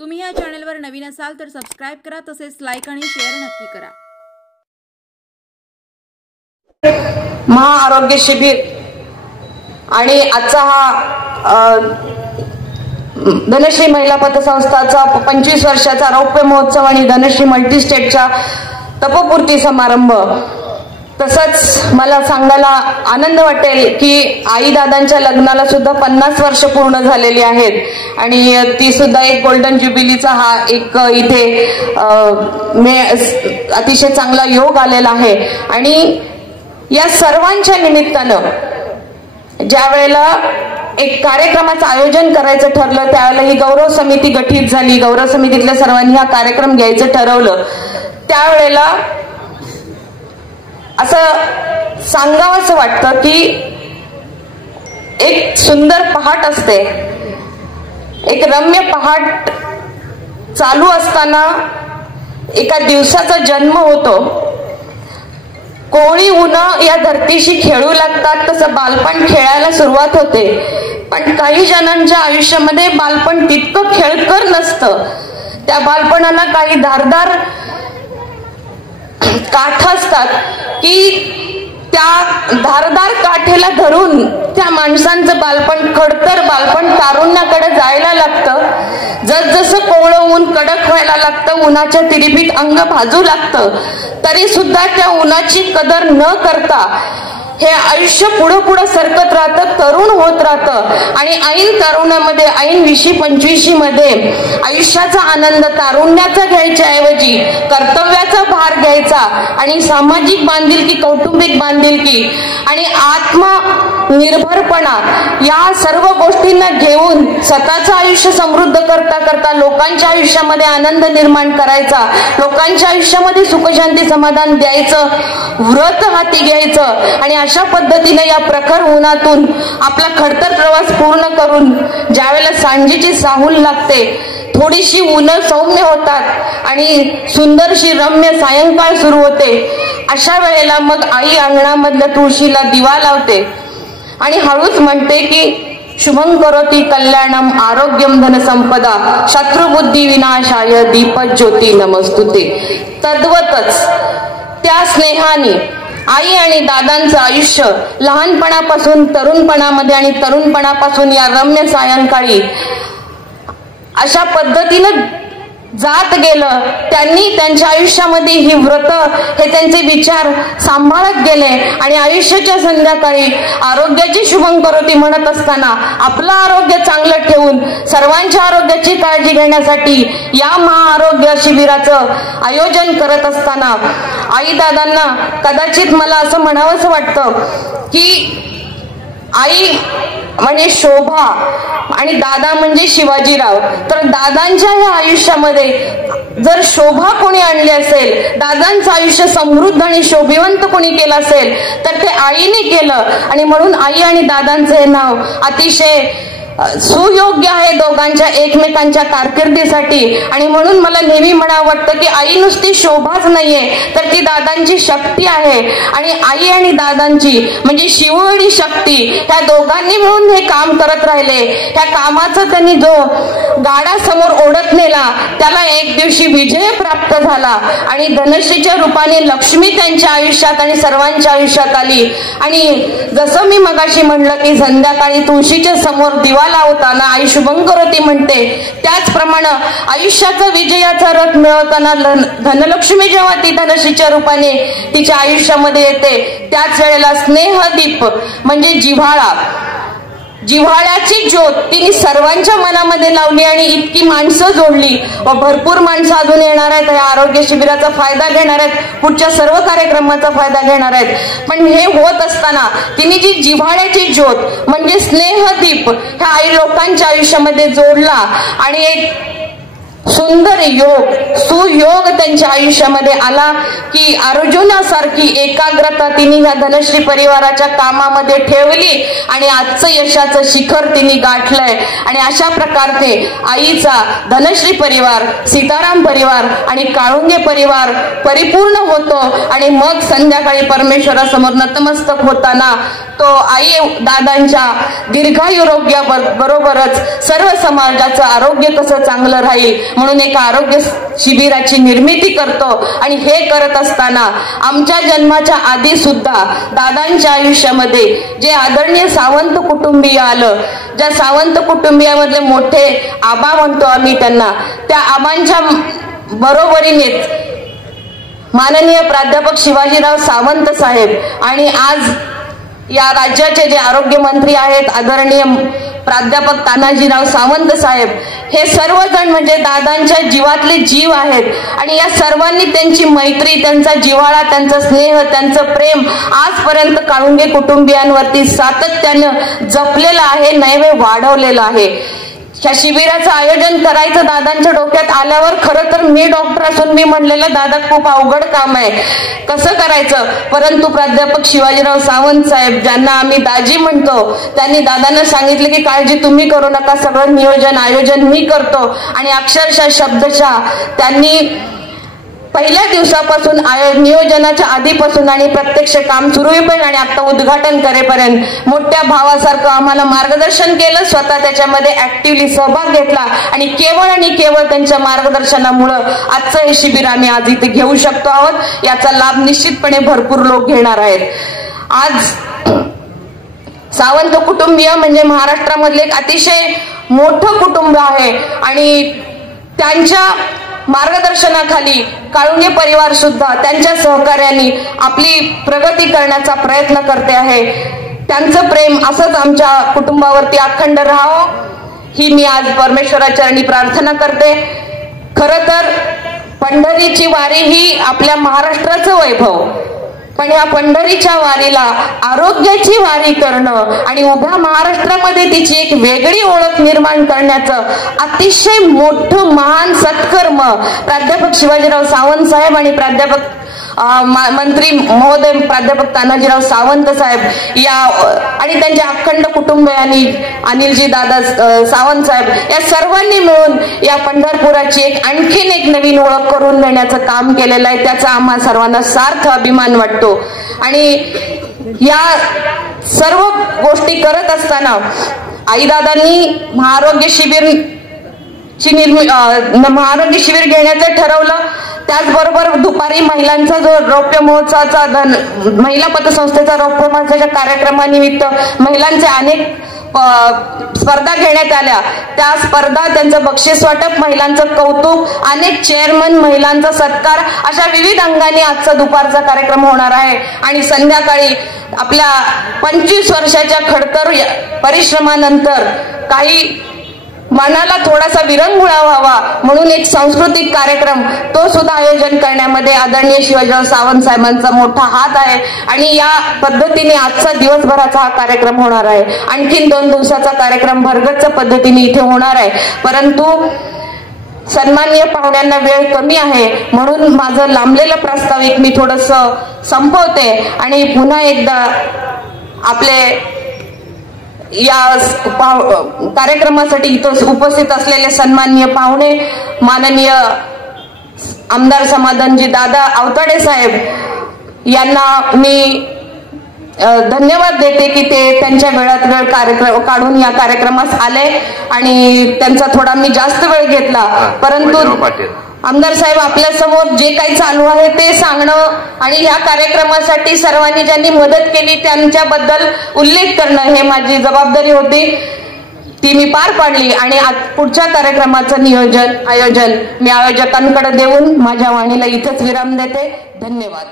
तुम्ही या चॅनलवर नवीन असाल तर सबस्क्राइब करा, तसेच लाईक आणि शेअर नक्की करा। महाआरोग्य शिबिर आणि आजचा हा धनश्री महिला पतसंस्थाचा 25 वर्षाचा रौप्य महोत्सव आणि धनश्री मल्टीस्टेटचा तपपूर्ती समारंभ। तसंच मला सांगायला आनंद वाटेल की आई दादांच्या लग्नाला सुद्धा 50 वर्ष पूर्ण झालेली आहेत आणि ती सुद्धा एक गोल्डन ज्युबिलीचा हा एक इथे अतिशय चांगला योग आलेला आहे। आणि या सर्वांच्या निमित्तानं ज्या वेळेला एक कार्यक्रमाचं आयोजन करायचं ठरलं त्यावेळेला ही गौरव समिती गठीत झाली। गौरव समितीतल्या सर्वांनी हा कार्यक्रम घ्यायचं ठरवलं। त्यावेळेला असं सांगावंसं वाटतं की एक सुंदर पहाट असते, एक रम्य पहाट चालू असताना एका दिवसाचा जन्म होतो। कोळी उन्ह या धरतीशी खेळू लागतात तसं बालपण खेळायला सुरुवात होते। पण काही जणांच्या आयुष्यामध्ये बालपण तितकं खेळकर नसतं। त्या बालपणाला काही धारदार काठ असतात की त्या धारदार काठेला धरून त्या माणसांचं बालपण खडतर बालपण तारुण्याकडे जायला लागतं। जसजसं कोवळं ऊन कडक व्हायला लागतं, उन्हाच्या तिरिबीत अंग भाजू लागतं, तरी सुद्धा त्या उन्हाची कदर न करता हे आयुष्य पुढं पुढं सरकत राहतं, तरुण होत राहतं। आणि ऐन तरुणामध्ये ऐन 20-25 मध्ये आयुष्याचा आनंद तारुण्याचा घ्यायच्या ऐवजी कर्तव्याचा भार घ्यायचा आणि सामाजिक बांधिलकी, कौटुंबिक बांधिलकी आणि आत्मनिर्भरपणा या सर्व गोष्टींना घेऊन स्वतःचं आयुष्य समृद्ध करता करता लोकांच्या आयुष्यामध्ये आनंद निर्माण करायचा, लोकांच्या आयुष्यामध्ये सुखशांती समाधान द्यायचं व्रत हाती घ्यायचं। आणि अशा पद्धतीने या प्रखर उन्हातून आपला खडतर प्रवास पूर्ण करून ज्यावेळेला सांजेची साहूल लागते, थोडीशी उन्ह सौम्य होतात आणि सुंदरशी रम्य सायंकाळ सुरू होते, अशा वेळेला मग आई अंगणामधल्या तुळशीला दिवा लावते आणि हळूच म्हणते की शुभं करोति कल्याणम आरोग्यम धन संपदा शत्रुबुद्धी विनाशाय दीपज्योती नमस्तुते। तद्वतच त्या स्नेहाने आई आणि दादांचं आयुष्य लहानपणापासून तरुणपणामध्ये आणि तरुणपणापासून या रम्य सायंकाळी अशा पद्धतीनं जात गेलं। त्यांनी त्यांच्या आयुष्यामध्ये ही व्रत हे त्यांचे विचार सांभाळत गेले आणि आयुष्याच्या संध्याकाळी आरोग्याची शुभं करोति म्हणत असताना आपलं आरोग्य चांगलं ठेवून सर्वांच्या आरोग्याची काळजी घेण्यासाठी या महाआरोग्य शिबिराचं आयोजन करत असताना आई दादांना कदाचित मला असं म्हणावंसं वाटतं की आई म्हणजे शोभा आणि दादा म्हणजे शिवाजीराव। तर दादांच्या या आयुष्यामध्ये जर शोभा कोणी आणली असेल, दादांचं आयुष्य समृद्ध आणि शोभिवंत कोणी केलं असेल तर ते आईने केलं। आणि म्हणून आई आणि दादांचं हे नाव अतिशय सुयोग्य आहे दोघांच्या एकमेकांच्या कारकिर्दीसाठी। आणि म्हणून मला नेहमी म्हणावं वाटतं की आई नुसती शोभाच नाहीये तर ती दादांची शक्ती आहे। आणि आई आणि दादांची म्हणजे शिव आणि शक्ती ह्या दोघांनी मिळून हे काम करत राहिले। ह्या कामाचं त्यांनी जो गाडा समोर ओढत नेला त्याला एक दिवशी विजय प्राप्त झाला आणि धनश्रीच्या रूपाने लक्ष्मी त्यांच्या आयुष्यात आणि सर्वांच्या आयुष्यात आली। आणि जसं मी मगाशी म्हणलं की संध्याकाळी तुळशीच्या समोर दिवा लावताना आई शुभं करोति म्हणते, त्याचप्रमाणे आयुष्याचा विजयाचा रथ मिळवताना धनलक्ष्मी जेव्हा ती धनश्रीच्या रूपाने तिच्या आयुष्यामध्ये येते त्याच वेळेला स्नेहदीप म्हणजे जिव्हाळा, जिव्हाळ्याची ज्योत तिने सर्वांच्या मनामध्ये लावली आणि इतकी माणसं जोडली व भरपूर माणसं अजून येणार आहेत, या आरोग्य शिबिराचा फायदा घेणार आहेत, पुढच्या सर्व कार्यक्रमाचा फायदा घेणार आहेत। पण हे होत असताना तिने जी जिव्हाळ्याची ज्योत म्हणजे स्नेहदीप ह्या आई लोकांच्या आयुष्यामध्ये जोडला आणि एक सुंदर योग सुयोग त्यांच्या आयुष्यामध्ये आला की अर्जुनासारखी एकाग्रता तिने ह्या धनश्री परिवाराच्या कामामध्ये ठेवली आणि आजचं यशाचं शिखर तिने गाठलंय। आणि अशा प्रकारचे आईचा धनश्री परिवार, सीताराम परिवार आणि काळुंगे परिवार परिपूर्ण होतो आणि मग संध्याकाळी परमेश्वरासमोर नतमस्तक होताना तो आई दादांच्या दीर्घायुरोग्या बरोबरच सर्व समाजाचं आरोग्य कसं चांगलं राहील म्हणून एका आरोग्य शिबिराची निर्मिती करतो। आणि हे करत असताना आमच्या जन्माच्या आधी सुद्धा दादांच्या आयुष्यामध्ये जे आदरणीय सावंत कुटुंबीय आलं, ज्या सावंत कुटुंबियामधले मोठे आबा म्हणतो आम्ही त्यांना, त्या आबांच्या बरोबरीनेच माननीय प्राध्यापक शिवाजीराव सावंत साहेब आणि आज या राज्याचे जे आरोग्य मंत्री आहेत आदरणीय प्राध्यापक तानाजीराव सावंत साहेब, हे सर्वजण म्हणजे दादांच्या जीवातले जीव आहेत। आणि या सर्वांनी त्यांची मैत्री, त्यांचा जिव्हाळा, त्यांचा स्नेह, त्यांचं प्रेम आजपर्यंत काळुंगे कुटुंबियांवरती सातत्यानं जपलेलं आहे, नैवे वाढवलेलं आहे। ह्या शिबिराचं आयोजन करायचं दादांच्या डोक्यात आल्यावर खरं तर मी डॉक्टर असून मी म्हणलेलं दादा खूप अवघड काम आहे, कसं करायचं, परंतु प्राध्यापक शिवाजीराव सावंत साहेब ज्यांना आम्ही दाजी म्हणतो त्यांनी दादांना सांगितलं की काळजी तुम्ही करू नका, सगळं नियोजन आयोजन मी करतो। आणि अक्षरशः शब्दशः त्यांनी पहिल्या दिवसापासून नियोजनाच्या आधीपासून आणि प्रत्यक्ष काम सुरू होईपर्यंत आणि आता उद्घाटन करेपर्यंत मोठ्या भावासारखं आम्हाला मार्गदर्शन केलं, स्वतः त्याच्यामध्ये ऍक्टिव्हली सहभाग घेतला आणि केवळ त्यांच्या मार्गदर्शनामुळे आजचं हे शिबिर आम्ही आज इथे घेऊ शकतो आहोत। याचा लाभ निश्चितपणे भरपूर लोक घेणार आहेत। आज सावंत कुटुंबीय म्हणजे महाराष्ट्रामधले एक अतिशय मोठं कुटुंब आहे आणि त्यांच्या मार्गदर्शनाखाली काळुंगे परिवार सुद्धा त्यांच्या सहकार्याने आपली प्रगती करण्याचा प्रयत्न करते आहे। त्यांचं प्रेम असंच आमच्या कुटुंबावरती अखंड राहावं ही मी आज परमेश्वराचरणी प्रार्थना करते। खरं तर पंढरीची वारी ही आपल्या महाराष्ट्राचं वैभव, पण या पंढरीच्या वारीला आरोग्याची वारी करणं आणि उभ्या महाराष्ट्रामध्ये तिची एक वेगळी ओळख निर्माण करण्याचं अतिशय मोठं महान सत्कर्म प्राध्यापक शिवाजीराव सावंत साहेब आणि प्राध्यापक मंत्री महोदय प्राध्यापक तानाजीराव सावंत साहेब या आणि त्यांच्या अखंड कुटुंबियांनी अनिलजी दादा सावंत साहेब या सर्वांनी मिळून या पंढरपुराची एक आणखीन एक नवीन ओळख करून देण्याचं काम केलेलं आहे। त्याचा आम्हा सर्वांना सार्थ अभिमान वाटतो। आणि या सर्व गोष्टी करत असताना आईदादांनी महाआरोग्य शिबिर घेण्याचं ठरवलं। त्याचबरोबर दुपारी महिलांचा जो रौप्य महोत्सवाचा महिला पतसंस्थेचा रौप्य महोत्सवाच्या कार्यक्रमानिमित्त महिलांचे अनेक स्पर्धा घेण्यात आल्या। त्या स्पर्धा, त्यांचं बक्षीस वाटप, महिलांचं कौतुक, अनेक चेअरमन, महिलांचा सत्कार अशा विविध अंगाने आजचा दुपारचा कार्यक्रम होणार आहे। आणि संध्याकाळी आपल्या 25 वर्षाच्या खडतर परिश्रमानंतर काही मनाला थोडासा विरंगुळा व्हावा म्हणून एक सांस्कृतिक कार्यक्रम तो सुद्धा आयोजन करण्यामध्ये आदरणीय शिवाजीराव सावंत साहेबांचा मोठा हात आहे। आणि या पद्धतीने आजचा दिवसभराचा हा कार्यक्रम होणार आहे। आणखीन 2 दिवसाचा कार्यक्रम भरगच्च पद्धतीने इथे होणार आहे, परंतु सन्माननीय पाहुण्यांना वेळ कमी आहे म्हणून माझं लांबलेलं प्रास्ताविक मी थोडस संपवते आणि पुन्हा एकदा आपले या कार्यक्रमासाठी इथं उपस्थित असलेले सन्माननीय पाहुणे माननीय आमदार समाधानजी दादा आवताडे साहेब यांना मी धन्यवाद देते की ते त्यांच्या वेळात वेळ कार्यक्रम काढून या कार्यक्रमास आले आणि त्यांचा थोडा मी जास्त वेळ घेतला, परंतु आमदार साहेब आपल्या समोर जे काही चालू आहे ते सांगणं आणि ह्या कार्यक्रमासाठी सर्वांनी ज्यांनी मदत केली त्यांच्याबद्दल उल्लेख करणं हे माझी जबाबदारी होती, ती मी पार पाडली। आणि पुढच्या कार्यक्रमाचं आयोजन मी आयोजकांकडे देऊन माझ्या वाणीला इथेच विराम देते। धन्यवाद।